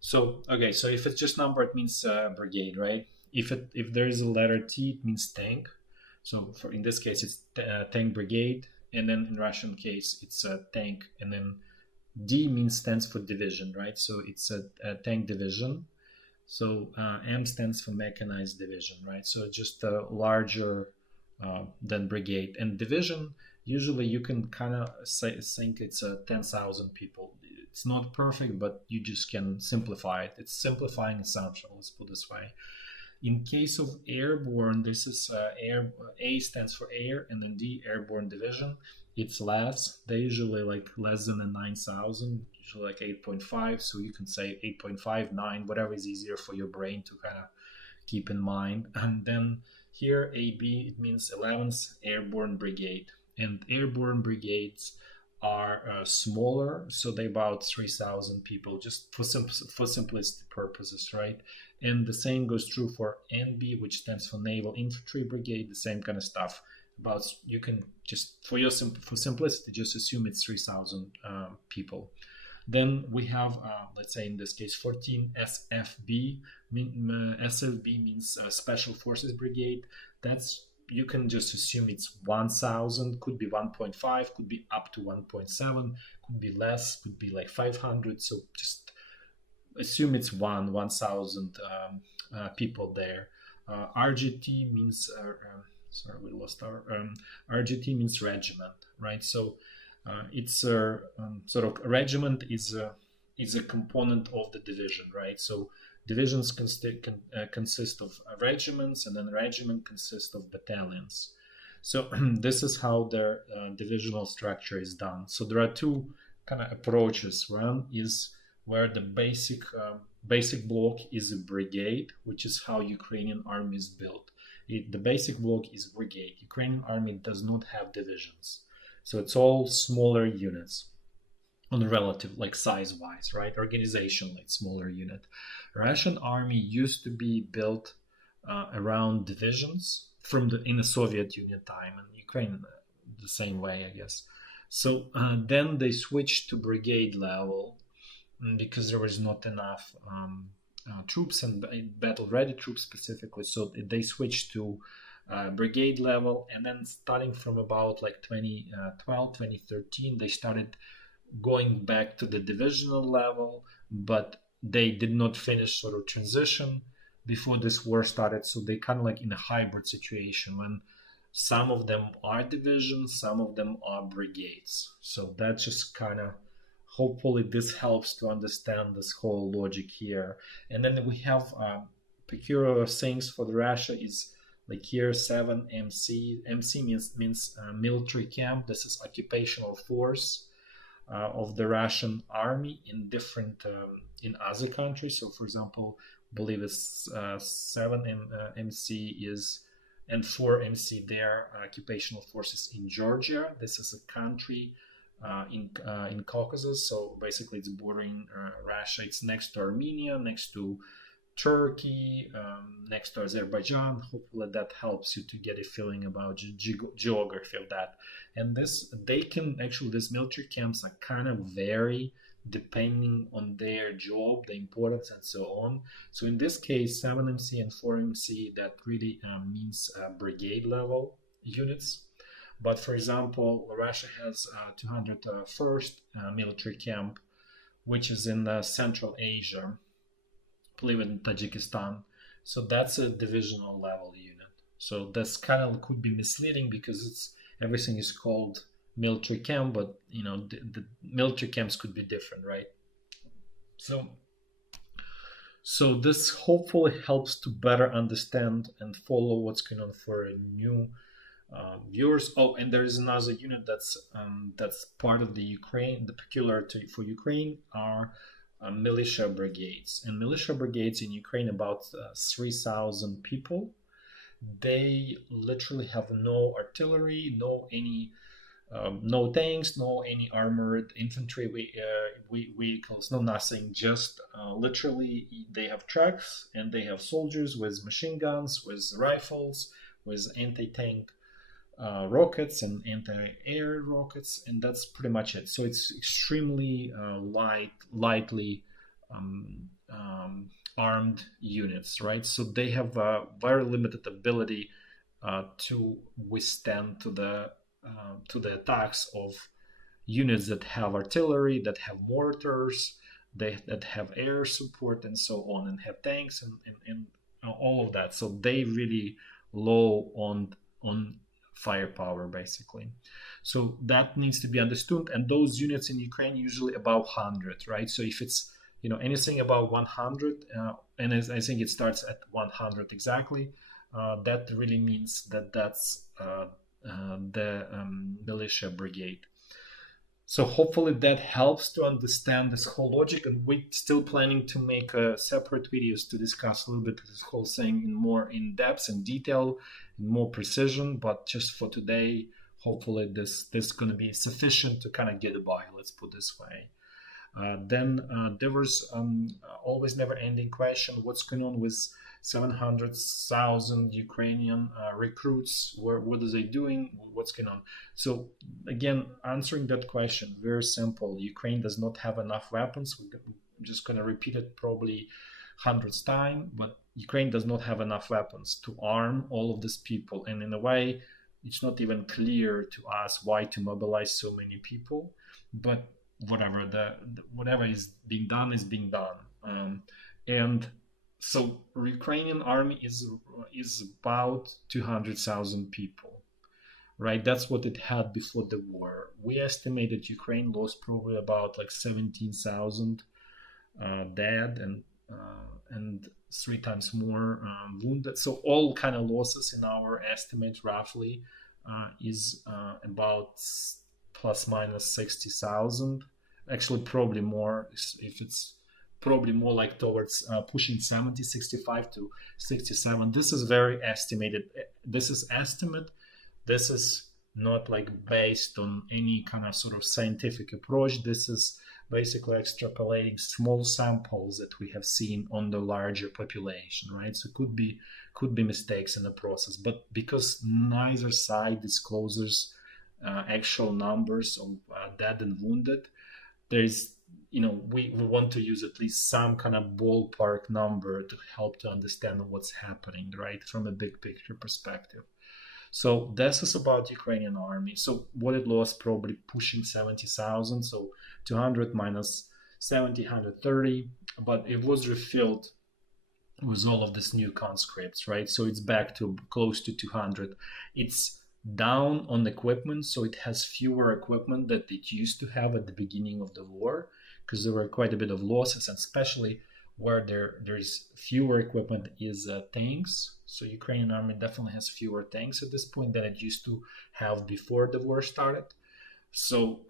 So okay, so if it's just number, it means brigade, right? If there is a letter T, it means tank. So for in this case, it's tank brigade, and then in Russian case, it's a tank, and then D means stands for division, right? So it's a tank division. So M stands for mechanized division, right? So just a larger than brigade. And division, usually you can kind of think it's 10,000 people. It's not perfect, but you just can simplify it. It's simplifying assumption, let's put it this way. In case of airborne, this is air. A stands for air, and then D, airborne division. It's less. They usually like less than a 9,000, usually like 8.5. So you can say 8.5, 9, whatever is easier for your brain to kind of keep in mind. And then here, AB, it means 11th Airborne Brigade. And airborne brigades are smaller, so they about 3,000 people, just for simplistic purposes, right? And the same goes true for NB, which stands for Naval Infantry Brigade, the same kind of stuff. About you can just for simplicity just assume it's 3,000 people. Then we have, let's say in this case, 14 SFB. SFB means Special Forces Brigade. That's you can just assume it's 1,000, could be 1.5, could be up to 1.7, could be less, could be like 500. So just assume it's 1,000 people there. RGT means, sorry, we lost our, RGT means regiment, right? So it's a sort of regiment is a component of the division, right? So divisions consist of regiments, and then regiment consists of battalions. So this is how their divisional structure is done. So there are two kind of approaches. One is where the basic block is a brigade, which is how Ukrainian army is built. The basic block is brigade. Ukrainian army does not have divisions. So it's all smaller units on the relative, like size-wise, right? Organization, like smaller unit. Russian army used to be built around divisions in the Soviet Union time, and Ukraine the same way, I guess. So then they switched to brigade level because there was not enough troops and battle-ready troops specifically. So they switched to brigade level, and then starting from about like 2012 2013 they started going back to the divisional level, but they did not finish sort of transition before this war started. So they kind of like in a hybrid situation when some of them are divisions, some of them are brigades. So that's just kind of, hopefully this helps to understand this whole logic here. And then we have peculiar things for the Russia is like here 7MC. MC means military camp. This is occupational force of the Russian army in different in other countries. So for example, I believe it's 7MC is and 4MC there occupational forces in Georgia. This is a country in Caucasus, so basically it's bordering Russia. It's next to Armenia, next to Turkey, next to Azerbaijan. Hopefully that helps you to get a feeling about geography of that. And this, they can actually, these military camps are kind of vary depending on their job, the importance, and so on. So in this case, 7MC and 4MC, that really means brigade level units. But for example, Russia has 201st military camp, which is in Central Asia, I believe in Tajikistan. So that's a divisional level unit. So that's kind of could be misleading because it's everything is called military camp, but you know the military camps could be different, right? So this hopefully helps to better understand and follow what's going on for a new viewers. Oh, and there is another unit that's part of the Ukraine. The peculiarity for Ukraine are militia brigades, and militia brigades in Ukraine about 3,000 people. They literally have no artillery, no tanks, no any armored infantry vehicles, no nothing. Just literally, they have trucks and they have soldiers with machine guns, with rifles, with anti-tank rockets and anti-air rockets, and that's pretty much it. So it's extremely lightly armed units, right? So they have a very limited ability to withstand to the attacks of units that have artillery, that have mortars, that have air support, and so on, and have tanks and all of that. So they really low on firepower basically. So that needs to be understood. And those units in Ukraine usually about 100, right? So if it's anything about 100, and I think it starts at 100 exactly, that really means that's the militia brigade. So hopefully that helps to understand this whole logic, and we're still planning to make separate videos to discuss a little bit this whole thing in more in depth and detail, and more precision. But just for today, hopefully this is going to be sufficient to kind of get by. Let's put this way. Then there was always never-ending question: what's going on with 700,000 Ukrainian recruits? What are they doing? What's going on? So again, answering that question, very simple. Ukraine does not have enough weapons. I'm just going to repeat it probably hundreds times, but Ukraine does not have enough weapons to arm all of these people. And in a way, it's not even clear to us why to mobilize so many people. But whatever whatever is being done is being done. And so Ukrainian army is about 200,000 people, right? That's what it had before the war. We estimated Ukraine lost probably about like 17,000 dead and 3 times more wounded. So all kind of losses in our estimate roughly is about plus minus 60,000. Actually, probably more if it's probably more like towards pushing 70, 65 to 67. This is very estimated. This is estimate. This is not like based on any kind of sort of scientific approach. This is basically extrapolating small samples that we have seen on the larger population, right? So could be mistakes in the process, but because neither side discloses actual numbers of dead and wounded, there's we want to use at least some kind of ballpark number to help to understand what's happening, right, from a big picture perspective. So this is about Ukrainian army. So what it lost, probably pushing 70,000. So 200 minus 70, 130. But it was refilled with all of these new conscripts, right? So it's back to close to 200. It's down on equipment, so it has fewer equipment that it used to have at the beginning of the war, because there were quite a bit of losses, and especially where there's fewer equipment is tanks. So Ukrainian army definitely has fewer tanks at this point than it used to have before the war started. So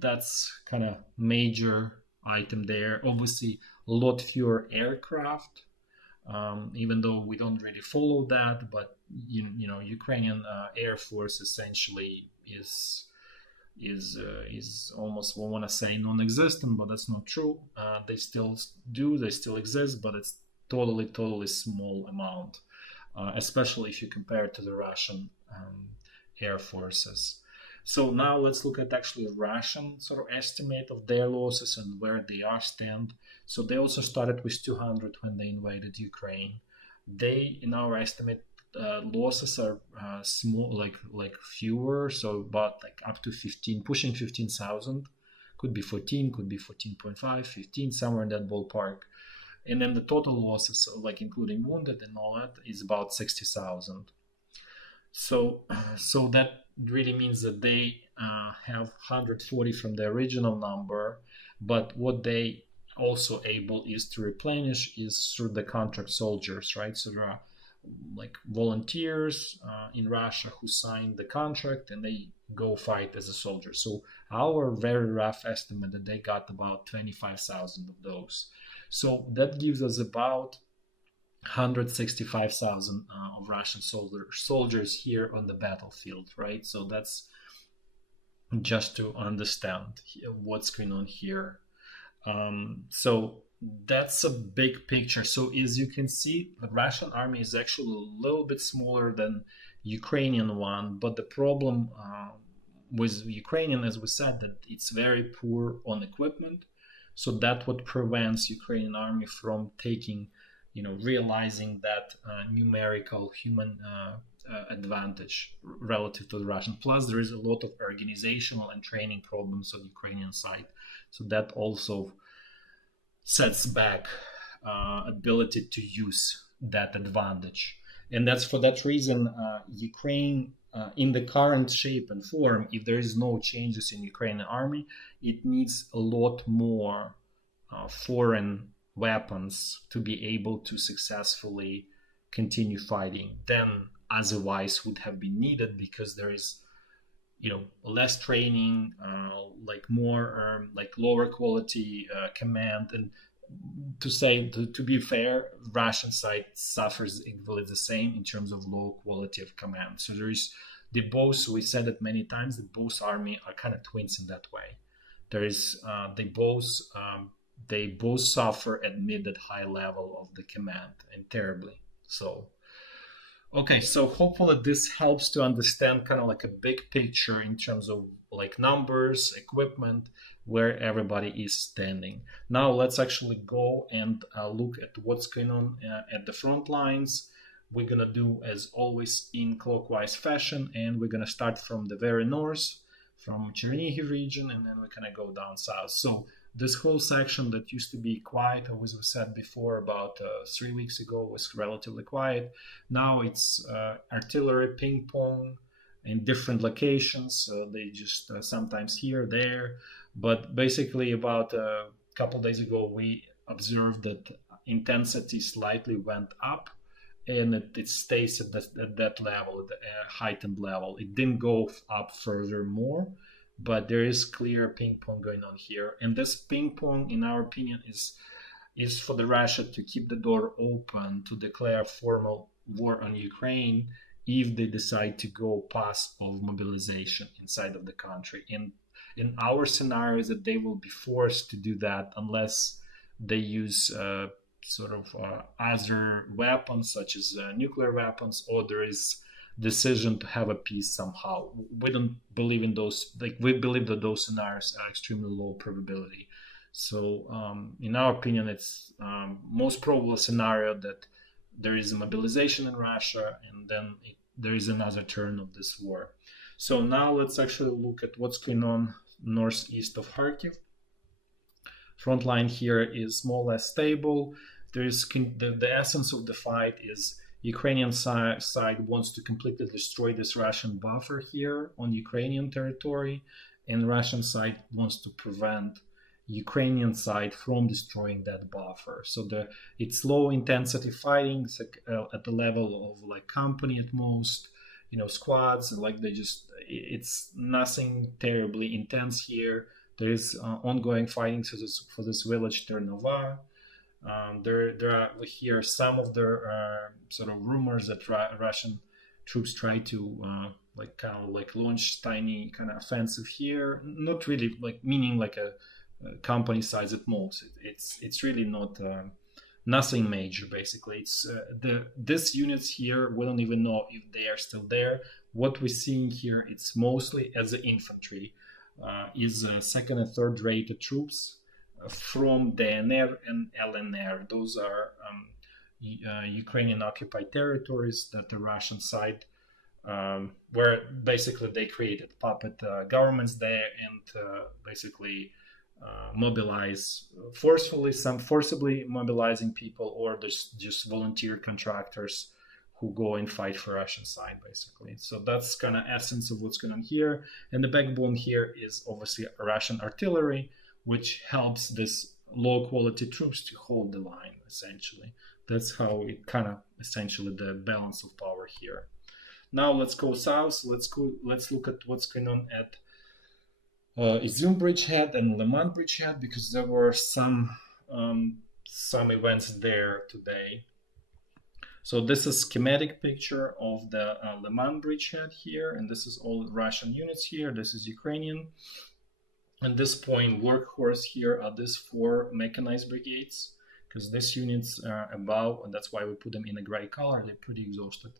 that's kind of major item there. Obviously, a lot fewer aircraft, even though we don't really follow that, but Ukrainian Air Force essentially is almost, we want to say non-existent, but that's not true. They still exist, but it's totally small amount, especially if you compare it to the Russian air forces. So now let's look at actually Russian sort of estimate of their losses and where they are stand. So they also started with 200 when they invaded Ukraine. They, in our estimate, losses are small, like fewer, so about like up to 15, pushing 15,000. Could be 14, could be 14.5, 15, somewhere in that ballpark. And then the total losses, like including wounded and all that, is about 60,000. So that really means that they have 140 from the original number, but what they also able is to replenish is through the contract soldiers, right? So there are like volunteers in Russia who sign the contract and they go fight as a soldier. So our very rough estimate that they got about 25,000 of those. So that gives us about 165,000 of Russian soldiers here on the battlefield, right? So that's just to understand what's going on here. So that's a big picture. So as you can see, the Russian army is actually a little bit smaller than Ukrainian one, but the problem with Ukrainian, as we said, that it's very poor on equipment. So that what prevents Ukrainian army from taking, realizing that numerical human advantage relative to the Russian. Plus, there is a lot of organizational and training problems on the Ukrainian side. So that also sets back ability to use that advantage. And that's for that reason, Ukraine, in the current shape and form, if there is no changes in Ukrainian army, it needs a lot more foreign weapons to be able to successfully continue fighting than otherwise would have been needed, because there is less training, like more like lower quality command. And to be fair, Russian side suffers equally the same in terms of low quality of command. So there is we said it many times, the both army are kind of twins in that way. There is they both suffer at mid and high level of the command, and terribly so. Okay, so hopefully this helps to understand kind of like a big picture in terms of like numbers, equipment, where everybody is standing. Now let's actually go and look at what's going on at the front lines. We're going to do, as always, in clockwise fashion, and we're going to start from the very north, from Chernihiv region, and then we're going to go down south. So this whole section that used to be quiet, as we said before, about 3 weeks ago, was relatively quiet. Now it's artillery ping pong in different locations. They just sometimes here, there. But basically, about a couple days ago, we observed that intensity slightly went up, and it stays at that level, at the heightened level. It didn't go up further more, but there is clear ping pong going on here. And this ping pong, in our opinion, is for the Russia to keep the door open to declare formal war on Ukraine if they decide to go past of mobilization inside of the country. And in our scenario is that they will be forced to do that unless they use other weapons, such as nuclear weapons, or there is decision to have a peace somehow. We don't believe in those. We believe that those scenarios are extremely low probability. So in our opinion, it's most probable scenario that there is a mobilization in Russia, and then there is another turn of this war. So now let's actually look at what's going on northeast of Kharkiv. Front line here is more or less stable. There is the essence of the fight is Ukrainian side wants to completely destroy this Russian buffer here on Ukrainian territory, and Russian side wants to prevent Ukrainian side from destroying that buffer. So it's low intensity fighting. It's at the level of like company at most, squads. It's nothing terribly intense here. There is ongoing fighting for this village Ternova. There are here some of the sort of rumors that Russian troops try to launch tiny kind of offensive here. Not really meaning like a company size at most. It's really not nothing major. Basically, it's these units here. We don't even know if they are still there. What we're seeing here, it's mostly as the infantry, is second and third rated troops from DNR and LNR. Those are Ukrainian occupied territories that the Russian side, where basically they created puppet governments there and basically mobilize forcibly mobilizing people, or there's just volunteer contractors who go and fight for Russian side, basically. So that's kind of essence of what's going on here. And the backbone here is obviously Russian artillery, which helps this low quality troops to hold the line, essentially. That's how it kind of essentially the balance of power here. Now let's go south. Let's look at what's going on at Izum bridgehead and Liman bridgehead, because there were some events there today. So this is schematic picture of the Liman bridgehead here, and this is all Russian units here. This is Ukrainian. At this point, workhorse here are these 4 mechanized brigades, because these units are above, and that's why we put them in a gray color. They're pretty exhausted.